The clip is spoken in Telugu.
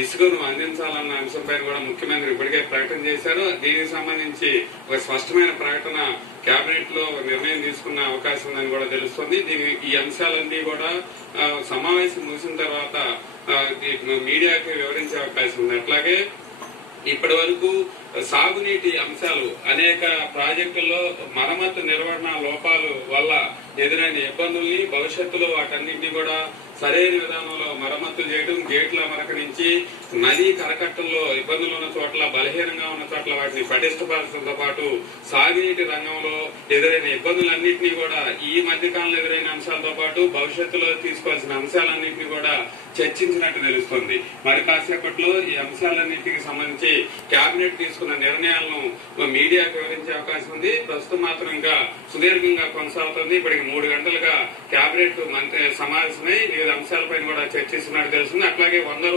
ఇసుకను అందించాలన్న అంశంపై కూడా ముఖ్యమంత్రి ఇప్పటికే ప్రకటన చేశారు. దీనికి సంబంధించి ఒక స్పష్టమైన ప్రకటన కేబినెట్ లో నిర్ణయం తీసుకున్న అవకాశం ఉందని కూడా తెలుస్తోంది. ఈ అంశాలన్నీ కూడా సమావేశం ముగిసిన తర్వాత మీడియాకి వివరించే అవకాశం ఉంది. అట్లాగే ఇప్పటి వరకు సాగునీటి అంశాలు అనేక ప్రాజెక్టుల్లో మరమ్మతు నిర్వహణ లోపాలు వల్ల ఎదురైన ఇబ్బందుల్ని భవిష్యత్తులో వాటన్నింటినీ కూడా సరైన విధానంలో మరమ్మతులు చేయడం, గేట్ల అమరక నుంచి నదీ కరకట్టల్లో ఇబ్బందులు ఉన్న చోట్ల, బలహీనంగా ఉన్న చోట్ల వాటిని పటిష్టపరచడంతో పాటు సాగునీటి రంగంలో ఎదురైన ఇబ్బందులన్నింటినీ కూడా ఈ మధ్య కాలంలో ఎదురైన అంశాలతో పాటు భవిష్యత్తులో తీసుకోవాల్సిన అంశాలన్నింటినీ కూడా చర్చించినట్టు తెలుస్తోంది. మరి కాసేపట్లో ఈ అంశాలన్నింటికి సంబంధించి కేబినెట్ తీసుకున్న నిర్ణయాలను మీడియాకు వివరించే అవకాశం ఉంది. ప్రస్తుతం మాత్రం ఇంకా సుదీర్ఘంగా కొనసాగుతుంది. ఇప్పటికి 3 గంటలుగా కేబినెట్ మంత్రి సమావేశమై వివిధ అంశాలపై కూడా చర్చిస్తున్నట్టు తెలుస్తుంది. అట్లాగే 100